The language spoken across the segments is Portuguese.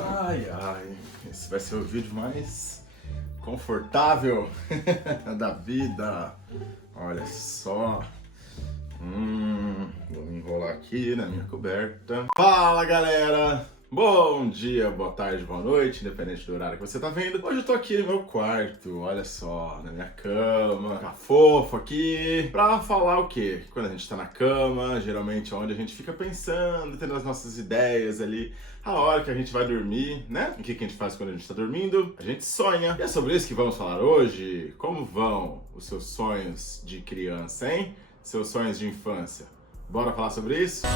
Ai, ai, esse vai ser o vídeo mais confortável da vida. Olha só. Vou me enrolar aqui na minha coberta. Fala, galera! Bom dia, boa tarde, boa noite, independente do horário que você tá vendo. Hoje eu tô aqui no meu quarto, olha só, na minha cama, tá fofo aqui, pra falar o quê? Quando a gente tá na cama, geralmente é onde a gente fica pensando, tendo as nossas ideias ali, a hora que a gente vai dormir, né? O que a gente faz quando a gente tá dormindo? A gente sonha. E é sobre isso que vamos falar hoje. Como vão os seus sonhos de criança, hein? Seus sonhos de infância. Bora falar sobre isso?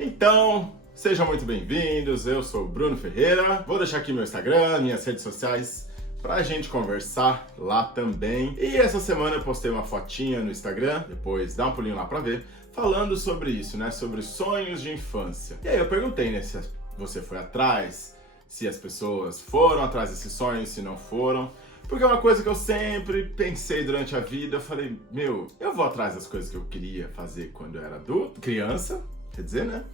Então, sejam muito bem-vindos, eu sou o Bruno Ferreira, vou deixar aqui meu Instagram, minhas redes sociais, pra gente conversar lá também. E essa semana eu postei uma fotinha no Instagram, depois dá um pulinho lá pra ver, falando sobre isso, né, sobre sonhos de infância. E aí eu perguntei, né, se você foi atrás, se as pessoas foram atrás desses sonhos, se não foram. Porque é uma coisa que eu sempre pensei durante a vida, eu falei, eu vou atrás das coisas que eu queria fazer quando eu era adulto, criança, quer dizer, né?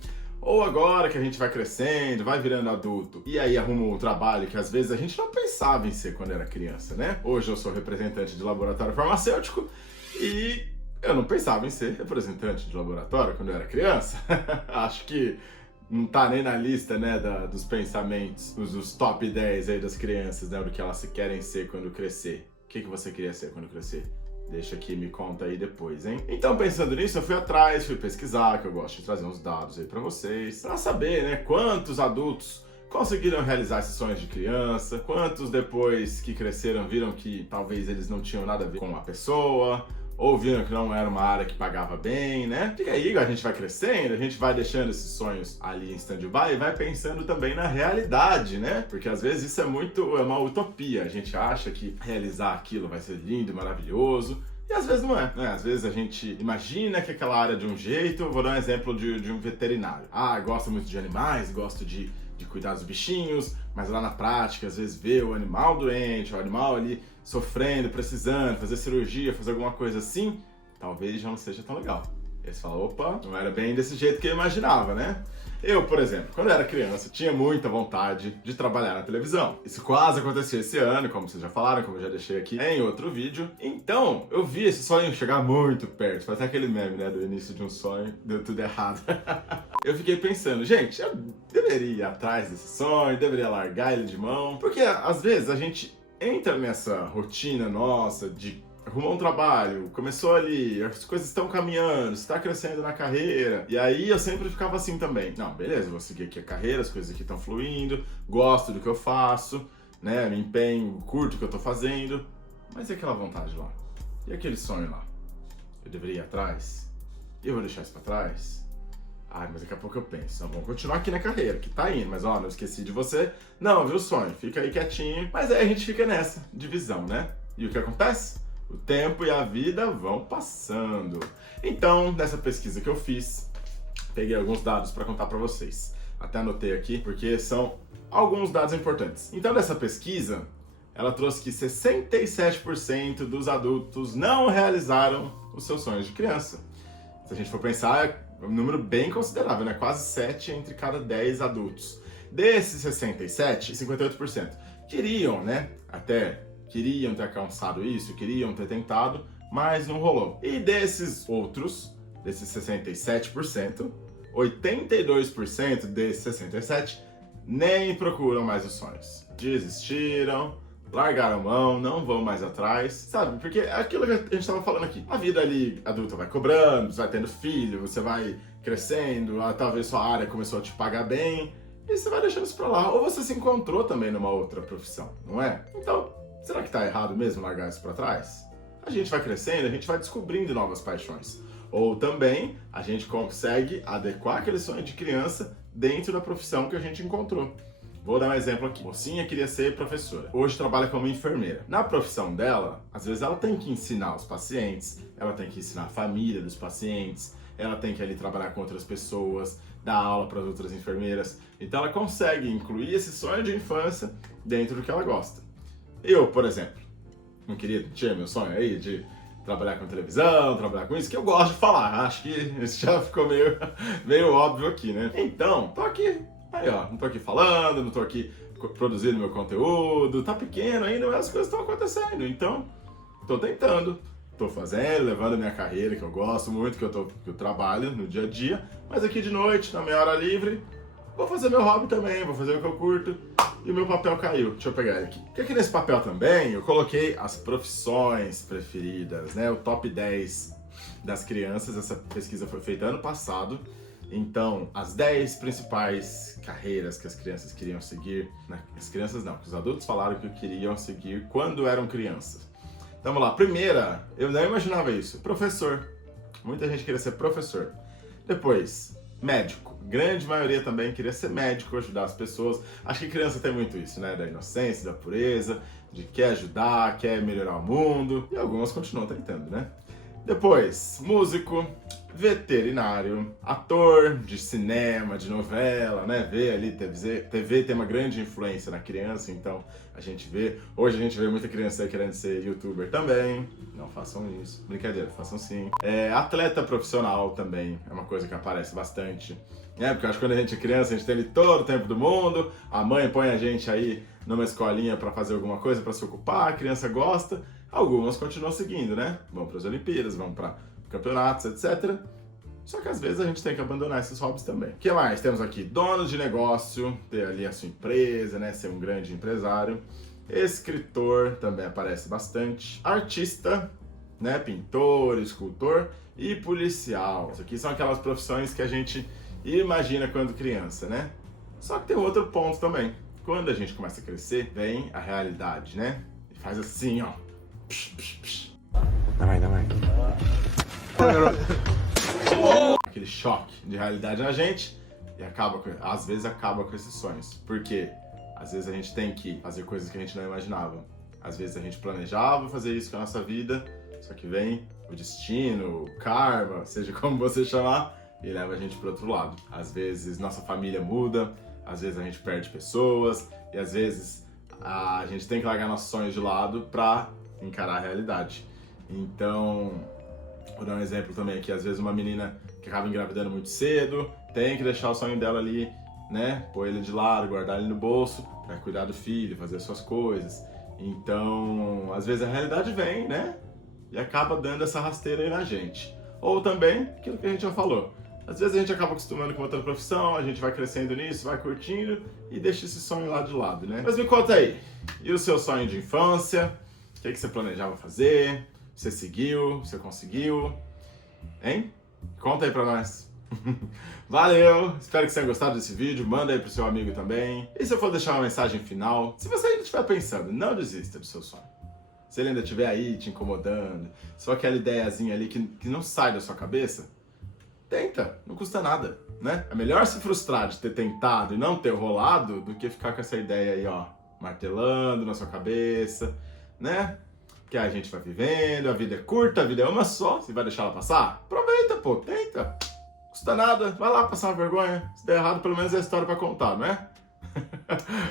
Ou agora que a gente vai crescendo, vai virando adulto, e aí arruma um trabalho que às vezes a gente não pensava em ser quando era criança, né? Hoje eu sou representante de laboratório farmacêutico e eu não pensava em ser representante de laboratório quando eu era criança. Acho que não tá nem na lista, né, dos pensamentos, dos top 10 aí das crianças, né, do que elas querem ser quando crescer. O que você queria ser quando crescer? Deixa aqui, me conta aí depois, hein? Então, pensando nisso, eu fui atrás, fui pesquisar, que eu gosto de trazer uns dados aí pra vocês, pra saber, né, quantos adultos conseguiram realizar esses sonhos de criança, quantos depois que cresceram viram que talvez eles não tinham nada a ver com a pessoa, ou viram que não era uma área que pagava bem, né? E aí, a gente vai crescendo, a gente vai deixando esses sonhos ali em stand-by e vai pensando também na realidade, né? Porque às vezes isso é uma utopia. A gente acha que realizar aquilo vai ser lindo, maravilhoso, e às vezes não é, né? Às vezes a gente imagina que aquela área é de um jeito. Vou dar um exemplo de um veterinário. Ah, gosto muito de animais, gosto de cuidar dos bichinhos, mas lá na prática, às vezes vê o animal doente, o animal ali sofrendo, precisando fazer cirurgia, fazer alguma coisa assim, talvez já não seja tão legal. Aí você fala, opa, não era bem desse jeito que eu imaginava, né? Eu, por exemplo, quando eu era criança, tinha muita vontade de trabalhar na televisão. Isso quase aconteceu esse ano, como vocês já falaram, como eu já deixei aqui em outro vídeo. Então, eu vi esse sonho chegar muito perto. Foi até aquele meme, né, do início de um sonho, deu tudo errado. Eu fiquei pensando, gente, eu deveria ir atrás desse sonho, deveria largar ele de mão. Porque, às vezes, a gente entra nessa rotina nossa de arrumou um trabalho, começou ali, as coisas estão caminhando, você está crescendo na carreira. E aí eu sempre ficava assim também. Não, beleza, vou seguir aqui a carreira, as coisas aqui estão fluindo, gosto do que eu faço, né? Me empenho, curto o que eu tô fazendo. Mas e aquela vontade lá? E aquele sonho lá? Eu deveria ir atrás? Eu vou deixar isso pra trás? Ai, mas daqui a pouco eu penso, então vamos continuar aqui na carreira, que tá indo, mas ó, não esqueci de você. Não, viu, sonho? Fica aí quietinho. Mas aí a gente fica nessa divisão, né? E o que acontece? O tempo e a vida vão passando. Então, nessa pesquisa que eu fiz, peguei alguns dados para contar para vocês. Até anotei aqui, porque são alguns dados importantes. Então, nessa pesquisa, ela trouxe que 67% dos adultos não realizaram os seus sonhos de criança. Se a gente for pensar, é um número bem considerável, né? Quase 7 entre cada 10 adultos. Desses 67, 58% queriam, né? Queriam ter alcançado isso, queriam ter tentado, mas não rolou. E desses outros, desses 67%, 82% desses 67% nem procuram mais os sonhos. Desistiram, largaram mão, não vão mais atrás, sabe? Porque é aquilo que a gente estava falando aqui. A vida ali adulta vai cobrando, você vai tendo filho, você vai crescendo, talvez sua área começou a te pagar bem, e você vai deixando isso pra lá. Ou você se encontrou também numa outra profissão, não é? Então, será que tá errado mesmo largar isso pra trás? A gente vai crescendo, a gente vai descobrindo novas paixões. Ou também, a gente consegue adequar aquele sonho de criança dentro da profissão que a gente encontrou. Vou dar um exemplo aqui. Mocinha queria ser professora. Hoje trabalha como enfermeira. Na profissão dela, às vezes ela tem que ensinar os pacientes, ela tem que ensinar a família dos pacientes, ela tem que ali trabalhar com outras pessoas, dar aula para as outras enfermeiras. Então ela consegue incluir esse sonho de infância dentro do que ela gosta. Eu, por exemplo, não tinha meu sonho aí de trabalhar com televisão, trabalhar com isso, que eu gosto de falar. Acho que isso já ficou meio óbvio aqui, né? Então, tô aqui, aí ó, não tô aqui falando, não tô aqui produzindo meu conteúdo, tá pequeno ainda, mas as coisas estão acontecendo, então tô tentando, tô fazendo, levando a minha carreira, que eu gosto muito, que eu trabalho no dia a dia, mas aqui de noite, na minha hora livre, vou fazer meu hobby também, vou fazer o que eu curto. E o meu papel caiu. Deixa eu pegar ele aqui. Porque aqui nesse papel também eu coloquei as profissões preferidas, né? O top 10 das crianças. Essa pesquisa foi feita ano passado. Então, as 10 principais carreiras que as crianças queriam seguir, né? As crianças não, que os adultos falaram que queriam seguir quando eram crianças. Então vamos lá. Primeira, eu não imaginava isso. Professor. Muita gente queria ser professor. Depois, médico. Grande maioria também queria ser médico, ajudar as pessoas. Acho que criança tem muito isso, né? Da inocência, da pureza, de quer ajudar, quer melhorar o mundo. E algumas continuam tentando, né? Depois, músico, veterinário, ator de cinema, de novela, né? Vê ali, TV tem uma grande influência na criança, então a gente vê. Hoje a gente vê muita criança aí querendo ser youtuber também. Não façam isso. Brincadeira, façam sim. Atleta profissional também é uma coisa que aparece bastante. Porque eu acho que quando a gente é criança, a gente tem ali todo o tempo do mundo, a mãe põe a gente aí numa escolinha para fazer alguma coisa, para se ocupar, a criança gosta, algumas continuam seguindo, né? Vão para as Olimpíadas, vão para campeonatos, etc. Só que às vezes a gente tem que abandonar esses hobbies também. O que mais? Temos aqui dono de negócio, ter ali a sua empresa, né? Ser um grande empresário. Escritor também aparece bastante. Artista, né? Pintor, escultor e policial. Isso aqui são aquelas profissões que a gente imagina quando criança, né? Só que tem outro ponto também. Quando a gente começa a crescer, vem a realidade, né? E faz assim, ó. Dá aquele choque de realidade na gente e às vezes acaba com esses sonhos. Por quê? Às vezes a gente tem que fazer coisas que a gente não imaginava. Às vezes a gente planejava fazer isso com a nossa vida, só que vem o destino, o karma, seja como você chamar, e leva a gente para outro lado. Às vezes nossa família muda, às vezes a gente perde pessoas e às vezes a gente tem que largar nossos sonhos de lado para encarar a realidade. Então, vou dar um exemplo também aqui. Às vezes uma menina que acaba engravidando muito cedo tem que deixar o sonho dela ali, né? Pôr ele de lado, guardar ele no bolso para cuidar do filho, fazer suas coisas. Então, às vezes a realidade vem, né? E acaba dando essa rasteira aí na gente. Ou também, aquilo que a gente já falou. Às vezes a gente acaba acostumando com outra profissão, a gente vai crescendo nisso, vai curtindo e deixa esse sonho lá de lado, né? Mas me conta aí, e o seu sonho de infância? O que você planejava fazer? Você seguiu? Você conseguiu? Hein? Conta aí pra nós. Valeu! Espero que você tenha gostado desse vídeo, manda aí pro seu amigo também. E se eu for deixar uma mensagem final, se você ainda estiver pensando, não desista do seu sonho. Se ele ainda estiver aí te incomodando, só aquela ideiazinha ali que não sai da sua cabeça, tenta, não custa nada, né? É melhor se frustrar de ter tentado e não ter rolado do que ficar com essa ideia aí, ó, martelando na sua cabeça, né? Que a gente vai vivendo, a vida é curta, a vida é uma só, você vai deixar ela passar? Aproveita, pô, tenta. Não custa nada, vai lá passar uma vergonha. Se der errado, pelo menos é a história pra contar, né?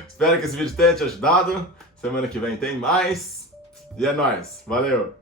Espero que esse vídeo tenha te ajudado. Semana que vem tem mais. E é nóis, valeu!